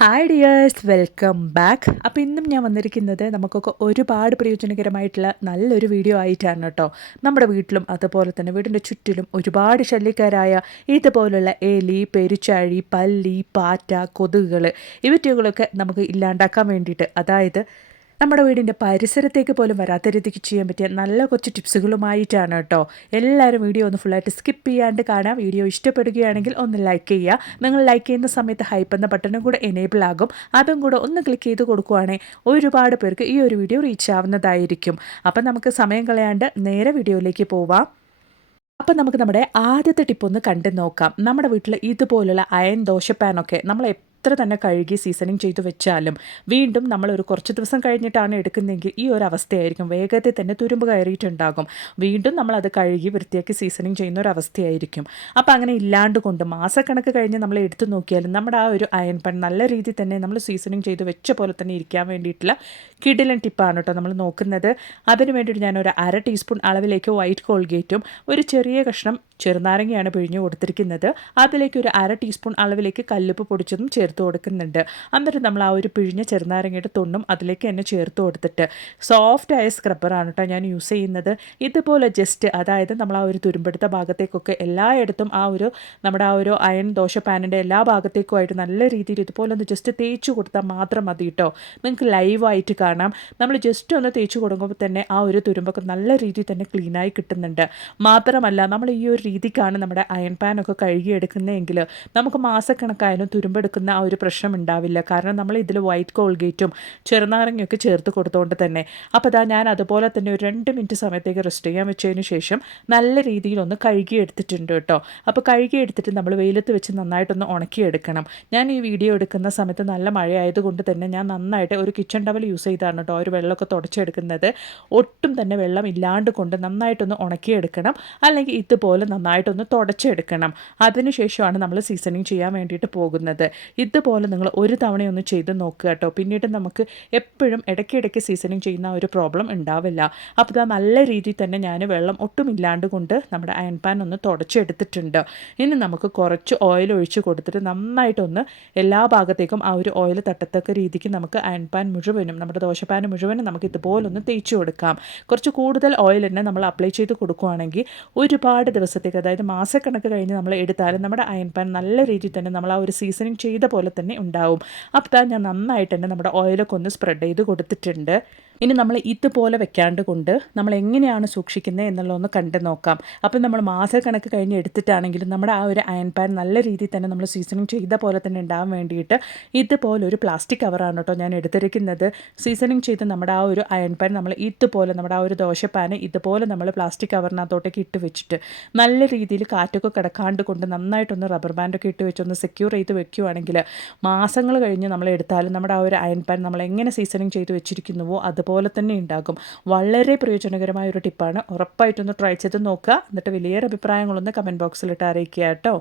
Hi dears welcome back അപ്പോൾ ഇന്നും ഞാൻ വന്നിരിക്കുന്നത് നമുക്കൊക്കെ ഒരുപാട് പ്രയോജനകരമായിട്ടുള്ള നല്ലൊരു വീഡിയോ ആയിട്ടാണ് കേട്ടോ. നമ്മുടെ വീട്ടിലും അതുപോലെ തന്നെ വീടിന്റെ ചുറ്റിലും ഒരുപാട് ശല്യക്കാരായ ഇതുപോലുള്ള എലി പെരുച്ചാഴി പല്ലി പാറ്റ കൊതുകുകൾ ഇവറ്റുകളൊക്കെ നമുക്ക് ഇല്ലാണ്ടാക്കാൻ വേണ്ടിയിട്ട് അതായത് നമ്മുടെ വീടിന്റെ പരിസരത്തേക്ക് പോലും വരാത്ത രീതിക്ക് ചെയ്യാൻ പറ്റിയ നല്ല കുറച്ച് ടിപ്സുകളുമായിട്ടാണ് കേട്ടോ. എല്ലാവരും വീഡിയോ ഒന്ന് ഫുള്ളായിട്ട് സ്കിപ്പ് ചെയ്യാണ്ട് കാണാം. വീഡിയോ ഇഷ്ടപ്പെടുകയാണെങ്കിൽ ഒന്ന് ലൈക്ക് ചെയ്യുക. നിങ്ങൾ ലൈക്ക് ചെയ്യുന്ന സമയത്ത് ഹൈപ്പ് എന്ന ബട്ടണും കൂടെ എനേബിൾ ആകും. അതും കൂടെ ഒന്ന് ക്ലിക്ക് ചെയ്ത് കൊടുക്കുവാണെങ്കിൽ ഒരുപാട് പേർക്ക് ഈ ഒരു വീഡിയോ റീച്ച് ആവുന്നതായിരിക്കും. അപ്പം നമുക്ക് സമയം കളയാണ്ട് നേരെ വീഡിയോയിലേക്ക് പോവാം. അപ്പം നമുക്ക് നമ്മുടെ ആദ്യത്തെ ടിപ്പ് ഒന്ന് കണ്ടു നോക്കാം. നമ്മുടെ വീട്ടിൽ ഇതുപോലുള്ള അയൻ ദോശപ്പാനൊക്കെ നമ്മൾ എത്ര തന്നെ കഴുകി സീസണിങ് ചെയ്തു വെച്ചാലും വീണ്ടും നമ്മൾ ഒരു കുറച്ച് ദിവസം കഴിഞ്ഞിട്ടാണ് എടുക്കുന്നതെങ്കിൽ ഈ ഒരു അവസ്ഥയായിരിക്കും. വേഗത്തിൽ തന്നെ തുരുമ്പ് കയറിയിട്ടുണ്ടാകും. വീണ്ടും നമ്മൾ അത് കഴുകി വൃത്തിയാക്കി സീസണിങ് ചെയ്യുന്ന ഒരു അവസ്ഥയായിരിക്കും. അപ്പോൾ അങ്ങനെ ഇല്ലാണ്ട് കൊണ്ട് മാസക്കണക്ക് കഴിഞ്ഞ് നമ്മൾ എടുത്തു നോക്കിയാലും നമ്മുടെ ആ ഒരു അയൺ പൺ നല്ല രീതിയിൽ തന്നെ നമ്മൾ സീസണിങ് ചെയ്ത് വെച്ച പോലെ തന്നെ ഇരിക്കാൻ വേണ്ടിയിട്ടുള്ള കിഡിലൻ ടിപ്പാണ് കേട്ടോ നമ്മൾ നോക്കുന്നത്. അതിന് വേണ്ടിയിട്ട് ഞാൻ ഒരു അര ടീസ്പൂൺ അളവിലേക്ക് വൈറ്റ് കോൾഗേറ്റും ഒരു ചെറിയ കഷ്ണം ചെറുനാരങ്ങയാണ് പിഴിഞ്ഞു കൊടുത്തിരിക്കുന്നത്. അതിലേക്ക് ഒരു അര ടീസ്പൂൺ അളവിലേക്ക് കല്ലുപ്പ് പൊടിച്ചതും ചേർത്ത് കൊടുക്കുന്നുണ്ട്. എന്നിട്ട് നമ്മൾ ആ ഒരു പിഴിഞ്ഞ ചെറുനാരങ്ങയുടെ തൊണ്ണും അതിലേക്ക് തന്നെ ചേർത്ത് കൊടുത്തിട്ട് സോഫ്റ്റ് ആയ സ്ക്രബ്ബറാണ് കേട്ടോ ഞാൻ യൂസ് ചെയ്യുന്നത്. ഇതുപോലെ ജസ്റ്റ് അതായത് നമ്മൾ ആ ഒരു തുരുമ്പെടുത്ത ഭാഗത്തേക്കൊക്കെ എല്ലായിടത്തും ആ ഒരു നമ്മുടെ ആ ഒരു അയൺ ദോശ പാനിന്റെ എല്ലാ ഭാഗത്തേക്കുമായിട്ട് നല്ല രീതിയിൽ ഇതുപോലെ ഒന്ന് ജസ്റ്റ് തേച്ച് കൊടുത്താൽ മാത്രം മതി കേട്ടോ നിങ്ങൾക്ക് ലൈവായിട്ട് കാണാം. നമ്മൾ ജസ്റ്റ് ഒന്ന് തേച്ച് കൊടുക്കുമ്പോൾ തന്നെ ആ ഒരു തുരുമ്പൊക്കെ നല്ല രീതിയിൽ തന്നെ ക്ലീനായി കിട്ടുന്നുണ്ട്. മാത്രമല്ല നമ്മൾ ഈ ഒരു രീതിക്കാണ് നമ്മുടെ അയൺ പാൻ പാനൊക്കെ കഴുകിയെടുക്കുന്നതെങ്കിൽ നമുക്ക് മാസക്കണക്കായാലും തുരുമ്പെടുക്കുന്ന ആ ഒരു പ്രശ്നം ഉണ്ടാവില്ല. കാരണം നമ്മൾ ഇതിൽ വൈറ്റ് കോൾഗേറ്റും ചെറുനാരങ്ങയൊക്കെ ചേർത്ത് കൊടുത്തുകൊണ്ട് തന്നെ. അപ്പോൾ അതാ ഞാൻ അതുപോലെ തന്നെ ഒരു രണ്ട് മിനിറ്റ് സമയത്തേക്ക് റെസ്റ്റ് ചെയ്യാൻ വെച്ചതിന് ശേഷം നല്ല രീതിയിലൊന്ന് കഴുകിയെടുത്തിട്ടുണ്ട് കേട്ടോ. അപ്പോൾ കഴുകിയെടുത്തിട്ട് നമ്മൾ വെയിലത്ത് വെച്ച് നന്നായിട്ടൊന്ന് ഉണക്കിയെടുക്കണം. ഞാൻ ഈ വീഡിയോ എടുക്കുന്ന സമയത്ത് നല്ല മഴയായതുകൊണ്ട് തന്നെ ഞാൻ നന്നായിട്ട് ഒരു കിച്ചൺ ടവൽ യൂസ് ചെയ്താണ് കേട്ടോ ഒരു വെള്ളമൊക്കെ തുടച്ചെടുക്കുന്നത്. ഒട്ടും തന്നെ വെള്ളം ഇല്ലാണ്ട് കൊണ്ട് നന്നായിട്ടൊന്ന് ഉണക്കിയെടുക്കണം. അല്ലെങ്കിൽ ഇതുപോലെ നന്നായിട്ടൊന്ന് തുടച്ചെടുക്കണം. അതിനുശേഷമാണ് നമ്മൾ സീസണിങ് ചെയ്യാൻ വേണ്ടിയിട്ട് പോകുന്നത്. ഇതുപോലെ നിങ്ങൾ ഒരു തവണയൊന്ന് ചെയ്ത് നോക്കുക കേട്ടോ. പിന്നീട് നമുക്ക് എപ്പോഴും ഇടയ്ക്കിടയ്ക്ക് സീസണിങ് ചെയ്യുന്ന ഒരു പ്രോബ്ലം ഉണ്ടാവില്ല. അപ്പോൾ ഇതാ നല്ല രീതിയിൽ തന്നെ ഞാൻ വെള്ളം ഒട്ടുമില്ലാണ്ട് കൊണ്ട് നമ്മുടെ അയൺ പാൻ ഒന്ന് തുടച്ചെടുത്തിട്ടുണ്ട്. ഇനി നമുക്ക് കുറച്ച് ഓയിൽ ഒഴിച്ച് കൊടുത്തിട്ട് നന്നായിട്ടൊന്ന് എല്ലാ ഭാഗത്തേക്കും ആ ഒരു ഓയിൽ തട്ടത്തക്ക രീതിക്ക് നമുക്ക് അയൺ പാൻ മുഴുവനും നമ്മുടെ ദോശപ്പാൻ മുഴുവനും നമുക്ക് ഇതുപോലൊന്ന് തേച്ച് കൊടുക്കാം. കുറച്ച് കൂടുതൽ ഓയിൽ തന്നെ നമ്മൾ അപ്ലൈ ചെയ്ത് കൊടുക്കുകയാണെങ്കിൽ ഒരുപാട് ദിവസത്തേക്ക് അതായത് മാസക്കണക്ക് കഴിഞ്ഞ് നമ്മൾ എടുത്താലും നമ്മുടെ അയൺ പാൻ നല്ല രീതിയിൽ തന്നെ നമ്മൾ ആ ഒരു സീസണിങ് ചെയ്ത പോലെ തന്നെ ഉണ്ടാവും. അപ്പോൾ ഞാൻ നന്നായിട്ട് തന്നെ നമ്മുടെ ഓയിലൊക്കെ ഒന്ന് സ്പ്രെഡ് ചെയ്ത് കൊടുത്തിട്ടുണ്ട്. ഇനി നമ്മൾ ഇതുപോലെ വെക്കാണ്ട് കൊണ്ട് നമ്മൾ എങ്ങനെയാണ് സൂക്ഷിക്കുന്നത് എന്നുള്ളതൊന്ന് കണ്ടു നോക്കാം. അപ്പം നമ്മൾ മാസക്കണക്ക് കഴിഞ്ഞ് എടുത്തിട്ടാണെങ്കിലും നമ്മുടെ ആ ഒരു അയൺ പാൻ നല്ല രീതിയിൽ തന്നെ നമ്മൾ സീസണിങ് ചെയ്ത പോലെ തന്നെ ഉണ്ടാകാൻ വേണ്ടിയിട്ട് ഇതുപോലെ ഒരു പ്ലാസ്റ്റിക് കവറാണ് കേട്ടോ ഞാൻ എടുത്തിരിക്കുന്നത്. സീസണിങ് ചെയ്ത് നമ്മുടെ ആ ഒരു അയൺ പാൻ നമ്മൾ ഇതുപോലെ നമ്മുടെ ആ ഒരു ദോശ പാൻ ഇതുപോലെ നമ്മൾ പ്ലാസ്റ്റിക് കവറിനകത്തോട്ടേക്ക് ഇട്ട് വെച്ചിട്ട് നല്ല രീതിയിൽ കാറ്റൊക്കെ കിടക്കാണ്ട് കൊണ്ട് നന്നായിട്ടൊന്ന് റബ്ബർ ബാൻഡൊക്കെ ഇട്ട് വെച്ചൊന്ന് സെക്യൂർ ചെയ്ത് വെക്കുകയാണെങ്കിൽ മാസങ്ങൾ കഴിഞ്ഞ് നമ്മൾ എടുത്താലും നമ്മുടെ ആ ഒരു അയൺ പാൻ നമ്മൾ എങ്ങനെ സീസണിങ് ചെയ്ത് വെച്ചിരിക്കുന്നുവോ അതുപോലെ പോലെ തന്നെ ഉണ്ടാകും. വളരെ പ്രയോജനകരമായ ഒരു ടിപ്പാണ് ഉറപ്പായിട്ടൊന്ന് ട്രൈ ചെയ്ത് നോക്കുക. എന്നിട്ട് വലിയ അഭിപ്രായങ്ങളൊന്ന് കമന്റ് ബോക്സിലിട്ട് അറിയിക്കുക കേട്ടോ.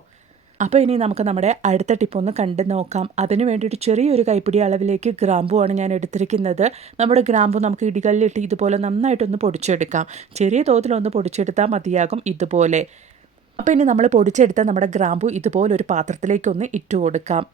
അപ്പോൾ ഇനി നമുക്ക് നമ്മുടെ അടുത്ത ടിപ്പ് ഒന്ന് കണ്ടു നോക്കാം. അതിന് വേണ്ടിയിട്ട് ചെറിയൊരു കൈപ്പിടി അളവിലേക്ക് ഗ്രാമ്പുവാണ് ഞാൻ എടുത്തിരിക്കുന്നത്. നമ്മുടെ ഗ്രാമ്പു നമുക്ക് ഇടികല്ലിട്ട് ഇതുപോലെ നന്നായിട്ടൊന്ന് പൊടിച്ചെടുക്കാം. ചെറിയ തോതിലൊന്ന് പൊടിച്ചെടുത്താൽ മതിയാകും ഇതുപോലെ. അപ്പോൾ ഇനി നമ്മൾ പൊടിച്ചെടുത്ത നമ്മുടെ ഗ്രാമ്പു ഇതുപോലെ ഒരു പാത്രത്തിലേക്കൊന്ന് ഇട്ട് കൊടുക്കാം.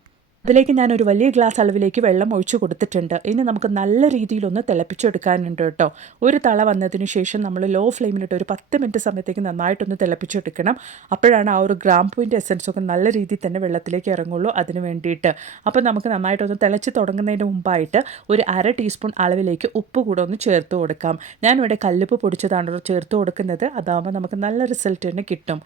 അതിലേക്ക് ഞാൻ ഒരു വലിയ ഗ്ലാസ് അളവിലേക്ക് വെള്ളം ഒഴിച്ചു കൊടുത്തിട്ടുണ്ട്. ഇനി നമുക്ക് നല്ല രീതിയിലൊന്ന് തിളപ്പിച്ചെടുക്കാനുണ്ട് കേട്ടോ. ഒരു തള വന്നതിന് ശേഷം നമ്മൾ ലോ ഫ്ലെയിമിലിട്ട് ഒരു പത്ത് മിനിറ്റ് സമയത്തേക്ക് നന്നായിട്ടൊന്ന് തിളപ്പിച്ചെടുക്കണം. അപ്പോഴാണ് ആ ഒരു ഗ്രാമ്പൂവിന്റെ എസൻസ് ഒക്കെ നല്ല രീതിയിൽ തന്നെ വെള്ളത്തിലേക്ക് ഇറങ്ങുള്ളൂ അതിന് വേണ്ടിയിട്ട്. അപ്പോൾ നമുക്ക് നന്നായിട്ടൊന്ന് തിളച്ച് തുടങ്ങുന്നതിന് മുമ്പായിട്ട് ഒരു അര ടീസ്പൂൺ അളവിലേക്ക് ഉപ്പ് കൂടെ ഒന്ന് ചേർത്ത് കൊടുക്കാം. ഞാനിവിടെ കല്ലുപ്പ് പൊടിച്ചതാണ് ചേർത്ത് കൊടുക്കുന്നത്. അതാകുമ്പോൾ നമുക്ക് നല്ല റിസൾട്ട് തന്നെ കിട്ടും.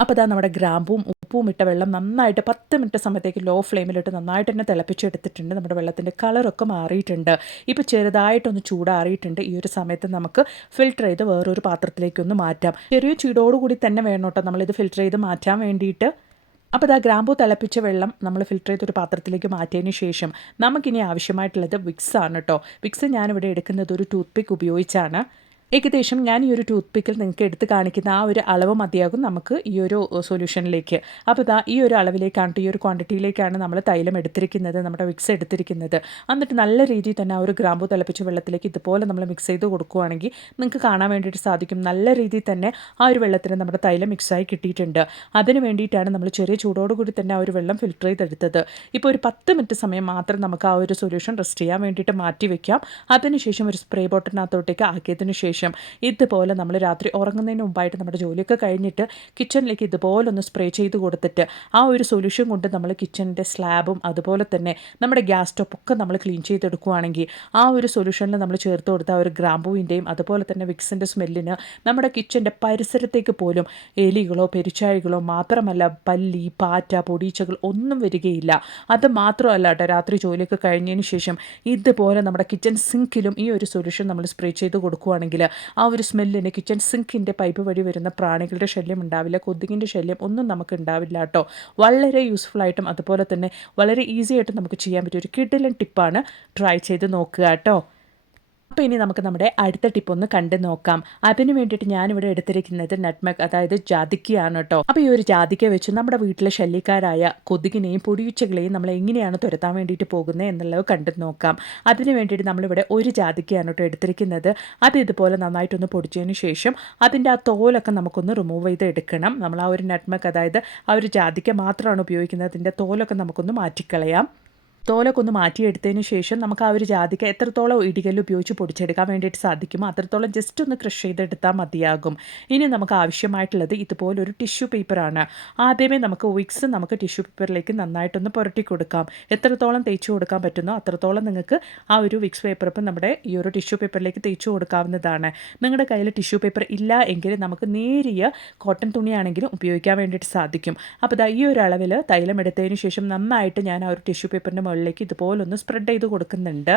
അപ്പോൾ ഇതാ നമ്മുടെ ഗ്രാമ്പും ഉപ്പും ഇട്ട വെള്ളം നന്നായിട്ട് പത്ത് മിനിറ്റ് സമയത്തേക്ക് ലോ ഫ്ലെയിമിലിട്ട് നന്നായിട്ട് തന്നെ തിളപ്പിച്ചെടുത്തിട്ടുണ്ട് നമ്മുടെ വെള്ളത്തിന്റെ കളറൊക്കെ മാറിയിട്ടുണ്ട്. ഇപ്പോൾ ചെറുതായിട്ടൊന്ന് ചൂടാറിയിട്ടുണ്ട്. ഈ ഒരു സമയത്ത് നമുക്ക് ഫിൽറ്റർ ചെയ്ത് വേറൊരു പാത്രത്തിലേക്കൊന്ന് മാറ്റാം. ചെറിയ ചൂടോടുകൂടി തന്നെ വേണം കേട്ടോ നമ്മളിത് ഫിൽറ്റർ ചെയ്ത് മാറ്റാൻ വേണ്ടിയിട്ട്. അപ്പോൾ ഇതാ ഗ്രാമ്പൂ തിളപ്പിച്ച വെള്ളം നമ്മൾ ഫിൽറ്റർ ചെയ്തൊരു പാത്രത്തിലേക്ക് മാറ്റിയതിന് ശേഷം നമുക്കിനി ആവശ്യമായിട്ടുള്ളത് വിക്സ് ആണ് കേട്ടോ. വിക്സ് ഞാനിവിടെ എടുക്കുന്നത് ഒരു ടൂത്ത് പിക്ക് ഉപയോഗിച്ചാണ്. ഏകദേശം ഞാൻ ഈ ഒരു ടൂത്ത് പിക്കിൽ നിങ്ങൾക്ക് എടുത്ത് കാണിക്കുന്ന ആ ഒരു അളവ് മതിയാകും നമുക്ക് ഈ ഒരു സൊല്യൂഷനിലേക്ക് അപ്പോൾ ഇതാ ഈ ഒരു അളവിലേക്കാണ് ഈ ഒരു ക്വാണ്ടിറ്റിയിലേക്കാണ് നമ്മൾ തൈലം എടുത്തിരിക്കുന്നത് നമ്മുടെ മിക്സ് എടുത്തിരിക്കുന്നത്. എന്നിട്ട് നല്ല രീതിയിൽ തന്നെ ആ ഒരു ഗ്രാമ്പു തിളപ്പിച്ച വെള്ളത്തിലേക്ക് ഇതുപോലെ നമ്മൾ മിക്സ് ചെയ്ത് കൊടുക്കുകയാണെങ്കിൽ നിങ്ങൾക്ക് കാണാൻ വേണ്ടിയിട്ട് സാധിക്കും. നല്ല രീതിയിൽ തന്നെ ആ ഒരു വെള്ളത്തിന് നമ്മുടെ തൈലം മിക്സായി കിട്ടിയിട്ടുണ്ട്. അതിന് വേണ്ടിയിട്ടാണ് നമ്മൾ ചെറിയ ചൂടോടുകൂടി തന്നെ ആ ഒരു വെള്ളം ഫിൽറ്റർ ചെയ്തെടുത്തത്. ഇപ്പോൾ ഒരു പത്ത് മിനിറ്റ് സമയം മാത്രം നമുക്ക് ആ ഒരു സൊല്യൂഷൻ റെസ്റ്റ് ചെയ്യാൻ വേണ്ടിയിട്ട് മാറ്റി വയ്ക്കാം അതിനുശേഷം ഒരു സ്പ്രേ ബോട്ടിനകത്തോട്ടേക്ക് ആക്കിയതിനു ശേഷം ശേഷം ഇതുപോലെ നമ്മൾ രാത്രി ഉറങ്ങുന്നതിന് മുമ്പായിട്ട് നമ്മുടെ ജോലിയൊക്കെ കഴിഞ്ഞിട്ട് കിച്ചണിലേക്ക് ഇതുപോലെ ഒന്ന് സ്പ്രേ ചെയ്ത് കൊടുത്തിട്ട് ആ ഒരു സൊല്യൂഷൻ കൊണ്ട് നമ്മൾ കിച്ചണിന്റെ സ്ലാബും അതുപോലെ തന്നെ നമ്മുടെ ഗ്യാസ് സ്റ്റോപ്പൊക്കെ നമ്മൾ ക്ലീൻ ചെയ്തെടുക്കുകയാണെങ്കിൽ ആ ഒരു സൊല്യൂഷനിൽ നമ്മൾ ചേർത്ത് കൊടുത്ത ഒരു ഗ്രാമ്പൂവിന്റെയും അതുപോലെ തന്നെ വിക്സിന്റെ സ്മെല്ലിന് നമ്മുടെ കിച്ചന്റെ പരിസരത്തേക്ക് പോലും എലികളോ പെരിച്ചാഴികളോ മാത്രമല്ല പല്ലി പാറ്റ പൊടീച്ചകൾ ഒന്നും വരികയില്ല. അത് മാത്രമല്ല കേട്ടോ രാത്രി ജോലിയൊക്കെ കഴിഞ്ഞതിന് ശേഷം ഇതുപോലെ നമ്മുടെ കിച്ചൺ സിങ്കിലും ഈ ഒരു സൊല്യൂഷൻ നമ്മൾ സ്പ്രേ ചെയ്ത് കൊടുക്കുകയാണെങ്കിൽ ആ ഒരു സ്മെല്ലിന് കിച്ചൺ സിങ്കിന്റെ പൈപ്പ് വഴി വരുന്ന പ്രാണികളുടെ ശല്യം ഉണ്ടാവില്ല. കൊതുകിന്റെ ശല്യം ഒന്നും നമുക്ക് ഉണ്ടാവില്ല കേട്ടോ വളരെ യൂസ്ഫുൾ ആയിട്ടും അതുപോലെ തന്നെ വളരെ ഈസി ആയിട്ടും നമുക്ക് ചെയ്യാൻ പറ്റിയ ഒരു കിഡിലൻ ടിപ്പാണ് ട്രൈ ചെയ്ത് നോക്കുക കേട്ടോ അപ്പോൾ ഇനി നമുക്ക് നമ്മുടെ അടുത്ത ടിപ്പ് ഒന്ന് കണ്ടു നോക്കാം. അതിന് വേണ്ടിയിട്ട് ഞാനിവിടെ എടുത്തിരിക്കുന്നത് നട്ട്മക് അതായത് ജാതിക്കയാണ് കേട്ടോ. അപ്പോൾ ഈ ഒരു ജാതിക്ക വെച്ച് നമ്മുടെ വീട്ടിലെ ശല്യക്കാരായ കൊതുകിനെയും പൊടിയുച്ചകളെയും നമ്മൾ എങ്ങനെയാണ് തുരത്താൻ വേണ്ടിയിട്ട് പോകുന്നത് എന്നുള്ളത് കണ്ടു നോക്കാം. അതിന് വേണ്ടിയിട്ട് നമ്മളിവിടെ ഒരു ജാതിക്കയാണ് കേട്ടോ എടുത്തിരിക്കുന്നത്. അത് ഇതുപോലെ നന്നായിട്ടൊന്ന് പൊടിച്ചതിന് ശേഷം അതിന്റെ ആ തോലൊക്കെ നമുക്കൊന്ന് റിമൂവ് ചെയ്ത് എടുക്കണം. നമ്മൾ ആ ഒരു നട്ട്മക് അതായത് ആ ഒരു ജാതിക്ക മാത്രമാണ് ഉപയോഗിക്കുന്നത്. അതിന്റെ തോലൊക്കെ നമുക്കൊന്ന് മാറ്റിക്കളയാം. തോലൊക്കെ ഒന്ന് മാറ്റിയെടുത്തതിന് ശേഷം നമുക്ക് ആ ഒരു ജാതിക്ക എത്രത്തോളം ഇടികല്ല് ഉപയോഗിച്ച് പൊടിച്ചെടുക്കാൻ വേണ്ടിയിട്ട് സാധിക്കും അത്രത്തോളം ജസ്റ്റ് ഒന്ന് ക്രഷ് ചെയ്തെടുത്താൽ മതിയാകും. ഇനി നമുക്ക് ആവശ്യമായിട്ടുള്ളത് ഇതുപോലൊരു ടിഷ്യൂ പേപ്പറാണ് ആദ്യമേ നമുക്ക് വിക്സ് നമുക്ക് ടിഷ്യൂ പേപ്പറിലേക്ക് നന്നായിട്ടൊന്ന് പുരട്ടി കൊടുക്കാം. എത്രത്തോളം തേച്ച് കൊടുക്കാൻ പറ്റുന്നോ അത്രത്തോളം നിങ്ങൾക്ക് ആ ഒരു വിക്സ് പേപ്പർ ഇപ്പം നമ്മുടെ ഈ ഒരു ടിഷ്യൂ പേപ്പറിലേക്ക് തേച്ച് കൊടുക്കാവുന്നതാണ്. നിങ്ങളുടെ കയ്യിൽ ടിഷ്യൂ പേപ്പർ ഇല്ല എങ്കിൽ നമുക്ക് നേരിയ കോട്ടൺ തുണിയാണെങ്കിലും ഉപയോഗിക്കാൻ വേണ്ടിയിട്ട് സാധിക്കും. അപ്പോൾ ഈ ഒരു അളവിൽ തൈലം എടുത്തതിന് ശേഷം നന്നായിട്ട് ഞാൻ ആ ഒരു ടിഷ്യൂ പേപ്പറിന്റെ മുകളിലേക്ക് ഇതുപോലൊന്ന് സ്പ്രെഡ് ചെയ്ത് കൊടുക്കുന്നുണ്ട്.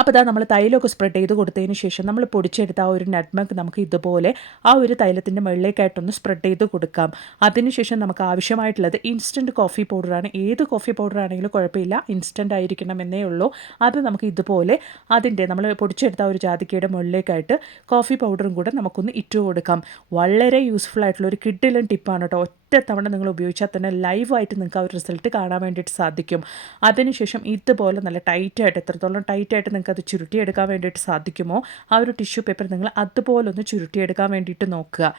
അപ്പോൾ ഇതാ നമ്മൾ തൈലമൊക്കെ സ്പ്രെഡ് ചെയ്ത് കൊടുത്തതിന് ശേഷം നമ്മൾ പൊടിച്ചെടുത്ത ആ ഒരു നട്ട്മഗ് നമുക്ക് ഇതുപോലെ ആ ഒരു തൈലത്തിന്റെ മുകളിലേക്കായിട്ടൊന്ന് സ്പ്രെഡ് ചെയ്ത് കൊടുക്കാം. അതിനുശേഷം നമുക്ക് ആവശ്യമായിട്ടുള്ളത് ഇൻസ്റ്റന്റ് കോഫി പൗഡറാണ് ഏത് കോഫി പൗഡർ ആണെങ്കിലും കുഴപ്പമില്ല. ഇൻസ്റ്റന്റ് ആയിരിക്കണം എന്നേ ഉള്ളൂ. അത് നമുക്ക് ഇതുപോലെ അതിന്റെ നമ്മൾ പൊടിച്ചെടുത്ത ഒരു ജാതിക്കയുടെ മുകളിലേക്കായിട്ട് കോഫി പൗഡറും കൂടെ നമുക്കൊന്ന് ഇറ്റു കൊടുക്കാം. വളരെ യൂസ്ഫുൾ ആയിട്ടുള്ള ഒരു കിഡിലും ടിപ്പാണ് കേട്ടോ. ഒറ്റ തവണ നിങ്ങൾ ഉപയോഗിച്ചാൽ തന്നെ ലൈവായിട്ട് നിങ്ങൾക്ക് ആ ഒരു റിസൾട്ട് കാണാൻ വേണ്ടിയിട്ട് സാധിക്കും. അതിനുശേഷം ഇതുപോലെ നല്ല ടൈറ്റായിട്ട് എത്രത്തോളം ടൈറ്റായിട്ട് നിങ്ങൾക്ക് അത് ചുരുട്ടിയെടുക്കാൻ വേണ്ടിയിട്ട് സാധിക്കുമോ ആ ഒരു ടിഷ്യൂ പേപ്പർ നിങ്ങൾ അതുപോലെ ഒന്ന് ചുരുട്ടിയെടുക്കാൻ വേണ്ടിയിട്ട് നോക്കുക.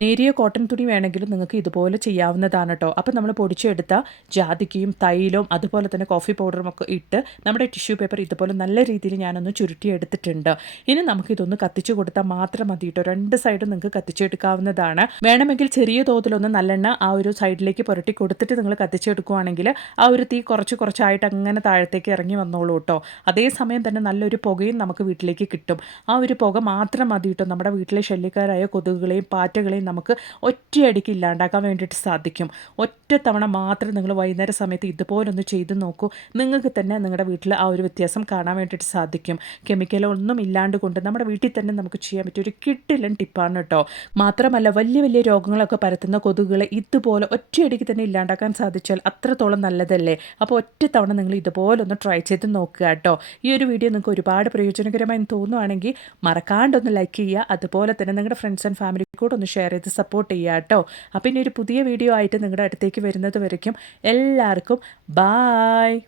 നേരിയ കോട്ടൺ തുണി വേണമെങ്കിലും നിങ്ങൾക്ക് ഇതുപോലെ ചെയ്യാവുന്നതാണ് കേട്ടോ അപ്പം നമ്മൾ പൊടിച്ചെടുത്ത ജാതിക്കയും തൈലവും അതുപോലെ തന്നെ കോഫി പൗഡറും ഒക്കെ ഇട്ട് നമ്മുടെ ടിഷ്യൂ പേപ്പർ ഇതുപോലെ നല്ല രീതിയിൽ ഞാനൊന്ന് ചുരുട്ടി എടുത്തിട്ടുണ്ട് ഇനി നമുക്ക് ഇതൊന്ന് കത്തിച്ചു കൊടുത്താൽ മാത്രം മതി കേട്ടോ രണ്ട് സൈഡും നിങ്ങൾക്ക് കത്തിച്ചെടുക്കാവുന്നതാണ്. വേണമെങ്കിൽ ചെറിയ തോതിലൊന്ന് നല്ലെണ്ണ ആ ഒരു സൈഡിലേക്ക് പുരട്ടി കൊടുത്തിട്ട് നിങ്ങൾ കത്തിച്ചെടുക്കുവാണെങ്കിൽ ആ ഒരു തീ കുറച്ച് കുറച്ചായിട്ട് അങ്ങനെ താഴത്തേക്ക് ഇറങ്ങി വന്നോളൂ കേട്ടോ അതേസമയം തന്നെ നല്ലൊരു പുകയും നമുക്ക് വീട്ടിലേക്ക് കിട്ടും. ആ ഒരു പുക മാത്രം മതി കേട്ടോ നമ്മുടെ വീട്ടിലെ ശല്യക്കാരായ കൊതുകുകളെയും പാറ്റകളെയും നമുക്ക് ഒറ്റയടിക്ക് ഇല്ലാണ്ടാക്കാൻ വേണ്ടിയിട്ട് സാധിക്കും. ഒറ്റ തവണ മാത്രം നിങ്ങൾ വൈകുന്നേര സമയത്ത് ഇതുപോലൊന്ന് ചെയ്ത് നോക്കൂ. നിങ്ങൾക്ക് തന്നെ നിങ്ങളുടെ വീട്ടിൽ ആ ഒരു വ്യത്യാസം കാണാൻ വേണ്ടിയിട്ട് സാധിക്കും. കെമിക്കലൊന്നും ഇല്ലാണ്ട് കൊണ്ട് നമ്മുടെ വീട്ടിൽ തന്നെ നമുക്ക് ചെയ്യാൻ പറ്റിയ ഒരു കിട്ടിലൻ ടിപ്പാണ് കേട്ടോ. മാത്രമല്ല വലിയ വലിയ രോഗങ്ങളൊക്കെ പരത്തുന്ന കൊതുകുകളെ ഇതുപോലെ ഒറ്റയടിക്ക് തന്നെ ഇല്ലാണ്ടാക്കാൻ സാധിച്ചാൽ അത്രത്തോളം നല്ലതല്ലേ? അപ്പോൾ ഒറ്റ തവണ നിങ്ങൾ ഇതുപോലൊന്ന് ട്രൈ ചെയ്ത് നോക്കുക കേട്ടോ. ഈ ഒരു വീഡിയോ നിങ്ങൾക്ക് ഒരുപാട് പ്രയോജനകരമായി തോന്നുവാണെങ്കിൽ മറക്കാണ്ടൊന്ന് ലൈക്ക് ചെയ്യുക. അതുപോലെ തന്നെ നിങ്ങളുടെ ഫ്രണ്ട്സ് ആൻഡ് ഫാമിലി കൂടെ ഒന്ന് ഷെയർ ചെയ്ത് സപ്പോർട്ട് ചെയ്യുക കേട്ടോ. അപ്പം ഇനി ഒരു പുതിയ വീഡിയോ ആയിട്ട് നിങ്ങളുടെ അടുത്തേക്ക് വരുന്നത് വരയ്ക്കും. എല്ലാവർക്കും ബായ്